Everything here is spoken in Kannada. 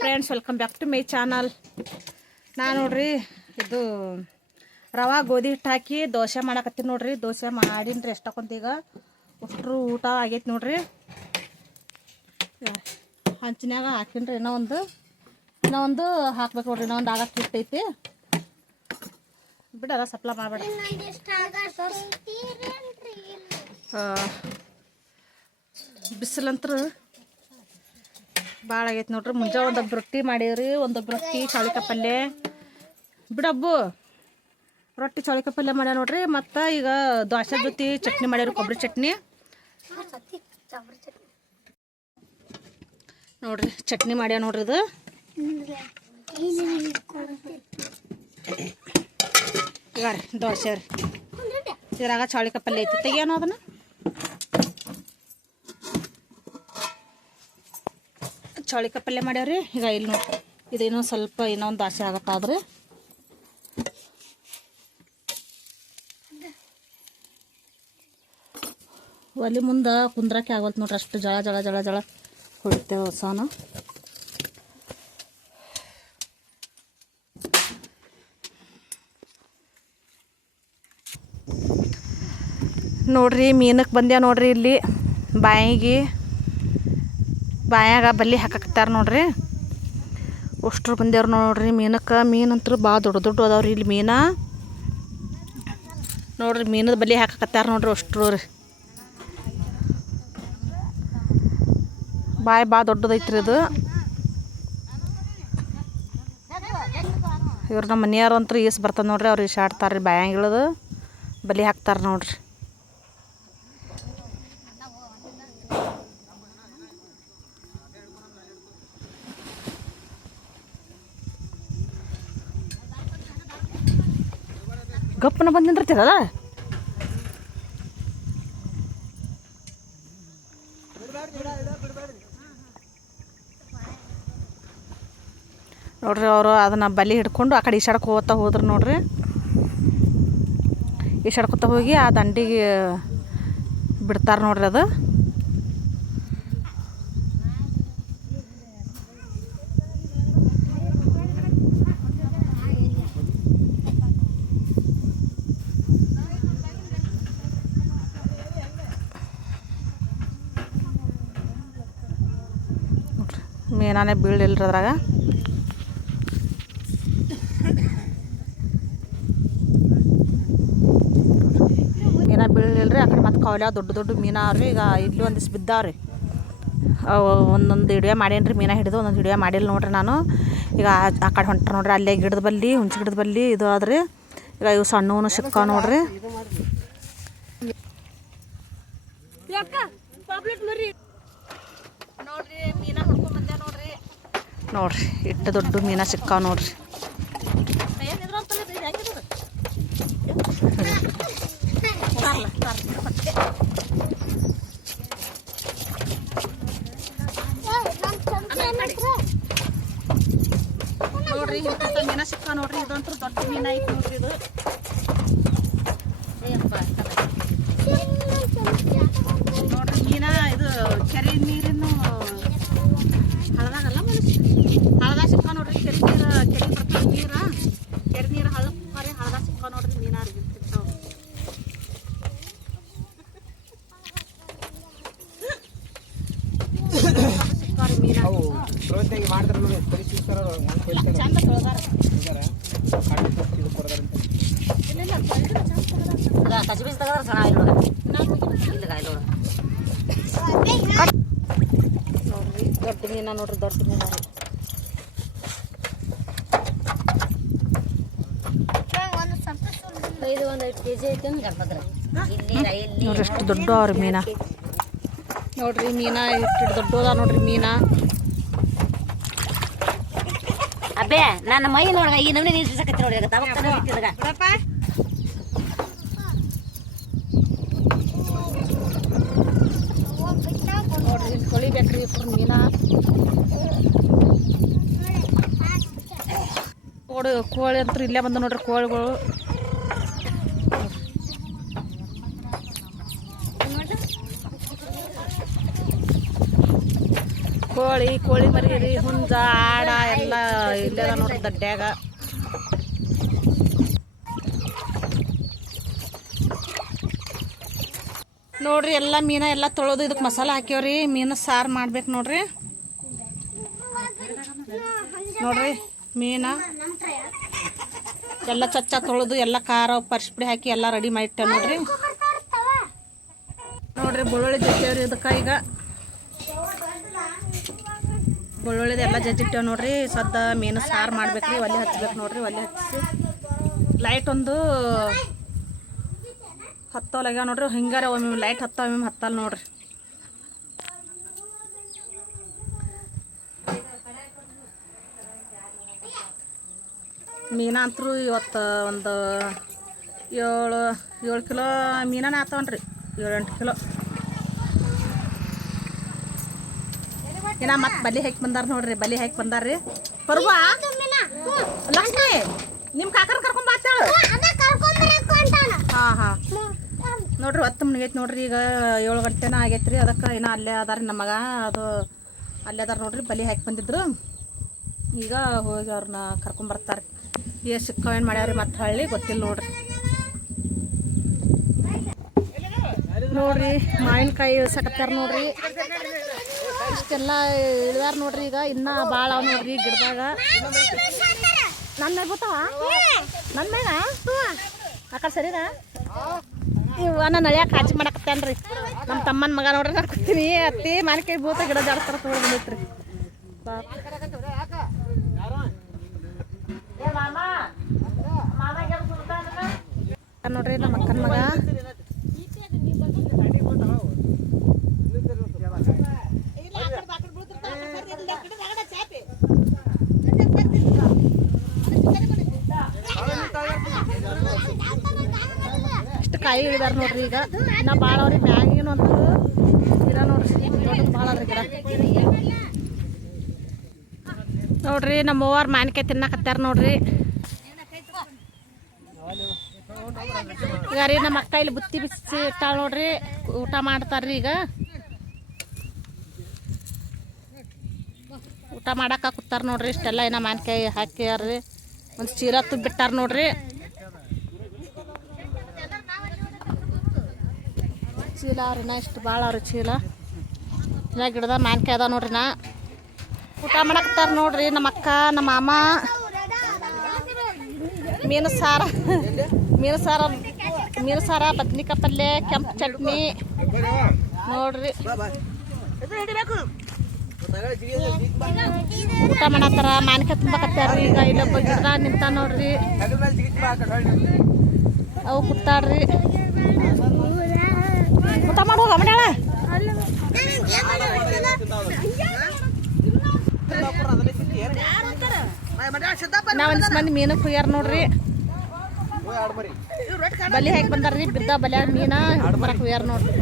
Friends, welcome back to my channel. ನಾನು ನೋಡ್ರಿ ಇದು ರವಾ ಗೋಧಿ ಹಿಟ್ಟು ಹಾಕಿ ದೋಸೆ ಮಾಡಕತ್ತೀನಿ ನೋಡ್ರಿ. ದೋಸೆ ಮಾಡೀನಿ ಎಷ್ಟಕ್ಕೊಂತ ಈಗ ಅಷ್ಟ್ರು ಊಟ ಆಗೈತೆ ನೋಡ್ರಿ. ಹಂಚಿನಾಗ ಹಾಕಿನ್ರಿ. ಇನ್ನೂ ಒಂದು ಹಾಕ್ಬೇಕು ನೋಡ್ರಿ. ಇನ್ನೂ ಒಂದು ಆಗಕ್ಕೆ ಇಟ್ಟೈತಿ ಬಿಡಲ್ಲ, ಸಪ್ಲ ಮಾಡಬೇಡ. ಬಿಸಿಲಂತ್ರ ಭಾಳ ಆಗೈತೆ ನೋಡ್ರಿ. ಮುಂಜಾನೆ ಒಂದೊಬ್ಬ ರೊಟ್ಟಿ ಮಾಡೀವ್ರಿ, ಒಂದೊಬ್ಬ ರೊಟ್ಟಿ ಚೌಳಿಕಾಯಿ ಪಲ್ಯ ಬಿಡಬ್ಬು ರೊಟ್ಟಿ ಚೌಳಿಕಾಯಿ ಪಲ್ಯ ಮಾಡ್ಯ ನೋಡ್ರಿ. ಮತ್ತು ಈಗ ದೋಸೆ ಜೊತೆ ಚಟ್ನಿ ಮಾಡ್ಯಾವ್ರಿ, ಕೊಬ್ಬರಿ ಚಟ್ನಿ ನೋಡ್ರಿ. ಚಟ್ನಿ ಮಾಡ್ಯ ನೋಡ್ರಿ. ಇದು ಈಗ ರೀ ದೋಸೆ ರೀ. ಇದ್ರಾಗ ಚೌಳಿಕಾಯಿ ಪಲ್ಯ ಐತಿ, ತೆಗಿಯೋಣ ಅದನ್ನು. ಚೌಳಿಕಾಯಿ ಪಲ್ಯ ಮಾಡ್ಯಾವ್ರಿ. ಈಗ ಇಲ್ಲಿ ನೋಡಿ, ಇದೇನೋ ಸ್ವಲ್ಪ ಇನ್ನೊಂದು ದೋಸೆ ಆಗತ್ತಾದ್ರಿ. ಒಲಿ ಮುಂದೆ ಕುಂದ್ರಕ್ಕೆ ಆಗಲ್ತು ನೋಡ್ರಿ, ಅಷ್ಟು ಜಳ ಜಳ ಜಳ ಜಳ ಹೊಡಿತೇವೆ ಹೊಸಾನ. ನೋಡ್ರಿ ಮೀನಕ್ಕೆ ಬಂದ್ಯಾ ನೋಡ್ರಿ. ಇಲ್ಲಿ ಬಾಯಾಗ ಬಲ್ಲಿ ಹಾಕಕ್ತಾರ ನೋಡ್ರಿ. ಅಷ್ಟ್ರು ಬಂದ್ಯಾರ ನೋಡ್ರಿ ಮೀನಕ್ಕೆ. ಮೀನಂತೂ ಭಾಳ ದೊಡ್ಡ ದೊಡ್ಡ ಅದಾವ್ರಿ ಇಲ್ಲಿ ಮೀನ ನೋಡ್ರಿ. ಮೀನದ ಬಲಿ ಹಾಕಕ್ತಾರ ನೋಡ್ರಿ ಅಷ್ಟ್ರು ರೀ. ಬಾಯಿ ಭಾಳ ದೊಡ್ಡದೈತ್ರಿ ಇದು. ಇವ್ರು ನಮ್ಮ ಮನೆಯವ್ರು ಅಂತೂ ಈಸ್ ಬರ್ತದೆ ನೋಡ್ರಿ. ಅವ್ರು ಈಸ್ ಆಡ್ತಾರೆ ರೀ, ಬಾಯಾಂಗಿಳದು ಬಲಿ ಹಾಕ್ತಾರೆ ನೋಡ್ರಿ. ಗಪ್ಪನ ಬಂದು ನಿಂದಿರ್ತೀರಲ್ಲ. ನೋಡ್ರಿ ಅವರು ಅದನ್ನು ಬಲಿ ಹಿಡ್ಕೊಂಡು ಆ ಕಡೆ ಈಸಾಡಕ್ಕೆ ಹೋದ್ರು ನೋಡ್ರಿ. ಈಸಾಡ್ಕೊತ ಹೋಗಿ ಆ ದಂಡಿಗೆ ಬಿಡ್ತಾರೆ ನೋಡ್ರಿ. ಅದು ಮೀನಾನೇ ಬೀಳಿಲ್ರಿ ಅದ್ರಾಗ. ಮೀನ ಬೀಳಿಲ್ರಿ. ಆ ಕಡೆ ಮತ್ತೆ ಕವಲ ದೊಡ್ಡ ದೊಡ್ಡ ಮೀನ ಅವ್ರಿ. ಈಗ ಇಲ್ಲಿ ಒಂದಿಷ್ಟು ಬಿದ್ದಾವ್ರಿ. ಒಂದೊಂದು ಹಿಡಿಯೋ ಮಾಡೇನಿ ರೀ. ಮೀನ ಹಿಡಿದು ಒಂದೊಂದು ಹಿಡಿಯೋ ಮಾಡಿಲ್ಲ ನೋಡ್ರಿ ನಾನು. ಈಗ ಆ ಕಡೆ ಹೊಂಟ್ರ ನೋಡ್ರಿ. ಅಲ್ಲೇ ಗಿಡದ ಬಲ್ಲಿ, ಹುಂಚಿ ಗಿಡದ ಬಲ್ಲಿ ಇದು ಆದ್ರಿ. ಈಗ ಇವು ಸಣ್ಣವನು ಸಿಕ್ಕಾವ ನೋಡ್ರಿ. ನೋಡ್ರಿ ಮೀನ ಹುಡ್ಕೊಂಡ್ ಬಂದೆ ನೋಡ್ರಿ. ನೋಡ್ರಿ ಇಟ್ಟು ದೊಡ್ಡ ಮೀನ ಸಿಕ್ಕಾವ ನೋಡ್ರಿ. ನೋಡ್ರಿ ಇಂಥ ಮೀನ ಸಿಕ್ಕ ನೋಡ್ರಿ. ಇದಂತೂ ದೊಡ್ಡ ಮೀನ ಐತಿ ನೋಡ್ರಿ. ಇದು ನೋಡ್ರಿ ಮೀನ. ಇದು ಕೆರೆ ನೀರಿನ ಹಳದಾಗಲ್ಲ ಹಳದಾಗ ಸಿಕ್ಕ ನೋಡ್ರಿ. ಕೆರೆ ಬರ್ತದೆ ನೀರು. ಕೆರೆ ನೀರು ಹಳದಾರಿ ಹಳದಾಗ ಸಿಕ್ಕ ನೋಡ್ರಿ ಮೀನ ಸಿಕ್ತಾವ. ಸಿಕ್ಕಾರಿ ಮೀನ ಚಂದ ತೊಳೆದಾರ. ನೋಡ್ರಿ ದೊಡ್ಡ ಮೀನ ನೋಡ್ರಿ. ದೊಡ್ಡ ಮೀನ ನೋಡ್ರಿ ಎಷ್ಟು ದೊಡ್ಡ ಅವ್ರಿ ಮೀನ. ನೋಡ್ರಿ ಮೀನ ಇಷ್ಟು ದೊಡ್ಡದ ನೋಡ್ರಿ ಮೀನ. ಅಬ್ಬೆ ನನ್ನ ಮೈ ನೋಡ ಈ ನಮ್ನಿ ನಿಲ್ಸಕತ್ತಿ ನೋಡಿ. ನೋಡ್ರಿ ತೊಳಿಬೇಕ್ರಿ ಇವ್ರು ಮೀನ. ಕೋಳಿ ಅಂತೂ ಇಲ್ಲೇ ಬಂದು ನೋಡ್ರಿ ಕೋಳಿಗಳು. ಕೋಳಿ ಕೋಳಿ ಮರಿ ರೀ, ಹುಂಜ, ಆಡ ಇಲ್ಲೇ ನೋಡ್ರಿ ದಡ್ಡ್ಯಾಗ. ನೋಡ್ರಿ ಎಲ್ಲ ಮೀನ ಎಲ್ಲ ತೊಳೆದು ಇದಕ್ಕೆ ಮಸಾಲ ಹಾಕ್ಯವ್ರಿ. ಮೀನು ಸಾರು ಮಾಡ್ಬೇಕು ನೋಡ್ರಿ. ನೋಡ್ರಿ ಮೀನ ಎಲ್ಲ ಚಚ್ಚ ತೊಳೆದು ಎಲ್ಲ ಖಾರ ಪರ್ಸ್ಪುಡಿ ಹಾಕಿ ಎಲ್ಲ ರೆಡಿ ಮಾಡಿಟ್ಟೆ ನೋಡ್ರಿ. ನೋಡ್ರಿ ಬೆಳ್ಳುಳ್ಳಿ ಜಜ್ಜೇವ್ರಿ ಇದಕ್ಕೆ. ಈಗ ಬೆಳ್ಳುಳ್ಳಿದೆಲ್ಲ ಜಜ್ಜಿಟ್ಟೇವ್ ನೋಡ್ರಿ. ಸದ್ದ ಮೀನು ಸಾರು ಮಾಡ್ಬೇಕ್ರಿ. ಒಲೆ ಹಚ್ಬೇಕು ನೋಡ್ರಿ. ಒಲೆ ಹಚ್ಚಿ ಲೈಟ್ ಒಂದು ಹತ್ತೋಲಾಗ್ಯಾವ ನೋಡ್ರಿ. ಹಿಂಗಾರ ಒಮ್ಮೆ ಲೈಟ್ ಹತ್ತಾವ, ಒಮ್ಮೆ ಹತ್ತಲ್ಲ ನೋಡ್ರಿ. ಮೀನ ಅಂತೂ ಇವತ್ತು ಒಂದು 7 ಕಿಲೋ ಮೀನನ ಆತವನ್ರಿ. 7-8 ಕಿಲೋ. ಇನ್ನ ಮತ್ತೆ ಬಲಿ ಹಾಕಿ ಬಂದಾರ ನೋಡ್ರಿ. ಬಲಿ ಹಾಕಿ ಬಂದಾರ್ರಿ. ಪರ್ವಾ ಲಕ್ಷ್ಮಿ ನಿಮ್ಮ ಕಾಕನ ಕರ್ಕೊಂಡ್ ಬಾತಾಳು. ಹಾಂ ಹಾಂ ನೋಡ್ರಿ 10 ಮಣಿಗೈತೆ ನೋಡ್ರಿ. ಈಗ 7 ಗಂಟೆನ ಆಗೈತ್ರಿ. ಅದಕ್ಕೆ ಇನ್ನು ಅಲ್ಲೇ ಅದಾರ ನಮ್ಮ ಮಗ. ಅದು ಅಲ್ಲೇ ಅದಾರ ನೋಡ್ರಿ. ಬಲಿ ಹಾಕಿ ಬಂದಿದ್ರು. ಈಗ ಹೋಗಿ ಅವ್ರನ್ನ ಕರ್ಕೊಂಬರ್ತಾರೆ. ಎಷ್ಟು ಸಿಕ್ಕವೇನು ಮಾಡ್ಯಾವ್ರಿ ಮತ್ತೆ ಹಳ್ಳಿ ಗೊತ್ತಿಲ್ಲ ನೋಡ್ರಿ. ನೋಡ್ರಿ ಮಾವಿನಕಾಯಿ ಇಳ್ಸಕತ್ತಾರ ನೋಡ್ರಿ. ಇಷ್ಟೆಲ್ಲ ಇಳ್ದಾರ ನೋಡ್ರಿ. ಈಗ ಇನ್ನೂ ಭಾಳ ಅವ ನೋಡ್ರಿ ಗಿಡದಾಗ. ನನ್ನ ಮ್ಯಾಗ ಗೊತ್ತಾವ? ನನ್ನ ಮ್ಯಾಗ ಆ ಕಡೆ ಸರಿನಾ? ಇವ ನಾನು ನಳಿಯಾಕ ಕಾಜಿ ಮಾಡಕತ್ತೇನ್ರಿ. ನಮ್ಮ ತಮ್ಮನ ಮಗ ನೋಡ್ರಿ. ನಾನು ಕೂತೀನಿ ಅತ್ತಿ ಮಾವಿನಕಾಯಿ ಬೂತ ಗಿಡ ಜಾಡ್ತಾರ ತೊಗೊಂಡು ಬಂದೈತ್ರಿ. ನೋಡ್ರಿ ನಮ್ಮ ಅಕ್ಕನ ಮಗ. ಇಷ್ಟು ಕಾಯಿ ಇಳಿದಾರ ನೋಡ್ರಿ. ಈಗ ಇನ್ನ ಭಾಳ ಅವ್ರಿ ಮ್ಯಾಗಿನ ಅಂತೂ ಗಿಡ ನೋಡ್ರಿ. ದೊಡ್ಡದು ಭಾಳ ಅದ್ರಿ ಗಿಡ. ನೋಡ್ರಿ ನಮ್ಮ ಅವ್ವಾರು ಮಾವಿನಕಾಯಿ ತಿನ್ನಕತ್ತಾರ ನೋಡ್ರಿ. ಈಗ ರೀ ನಮ್ಮ ಅಕ್ಕ ಇಲ್ಲಿ ಬುತ್ತಿ ಬಿಸಿ ಇಟ್ಟಾಳ ನೋಡ್ರಿ. ಊಟ ಮಾಡ್ತಾರ್ರಿ. ಈಗ ಊಟ ಮಾಡಾಕ ಕೂತಾರ ನೋಡ್ರಿ. ಇಷ್ಟೆಲ್ಲ ಏನ ಮಾವಿನಕಾಯಿ ಹಾಕ್ಯಾರ್ರಿ. ಒಂದು ಚೀಲ ತುಂಬಿಟ್ಟಾರ ನೋಡ್ರಿ. ಚೀಲ ಅವ್ರಿನ ಇಷ್ಟು ಭಾಳ ಅವ್ರಿ ಚೀಲ. ಇನ್ನ ಗಿಡದ ಮಾವಿನಕಾಯಿ ಅದ ನೋಡ್ರಿ. ನಾ ಊಟ ಮಾಡಾಕತ್ತಾರ ನೋಡ್ರಿ ನಮ್ಮ ಅಕ್ಕ ನಮ್ಮ ಮಾಮ. ಮೀನು ಸಾರ ಬದ್ನಿಕಾಯಿ ಪಲ್ಯ ಕೆಂಪು ಚಟ್ನಿ ನೋಡ್ರಿ. ಊಟ ಮಾಡತ್ತಾರ. ಮಾವಿನಕಾಯಿ ತುಂಬಾಕತ್ತಾರ್ರಿ. ಈಗ ಇಲ್ಲೊಬ್ಬ ಗಿಡ ನಿಂತ ನೋಡ್ರಿ. ಅವು ಕೂತಾಡ್ರಿ. ಊಟ ಮಾಡುವ ಗಮನ. ನಾವೊಂದಿಷ್ಟು ಮಂದಿ ಮೀನು ಕುಯ್ಯಾರ ನೋಡ್ರಿ. ಬಲಿ ಹಾಕಿ ಬಂದಾರ್ರಿ. ಬಿದ್ದ ಬಲ್ಯಾಗ ಮೀನ ಬರಕ್ ಕುಯ್ಯಾರ ನೋಡ್ರಿ.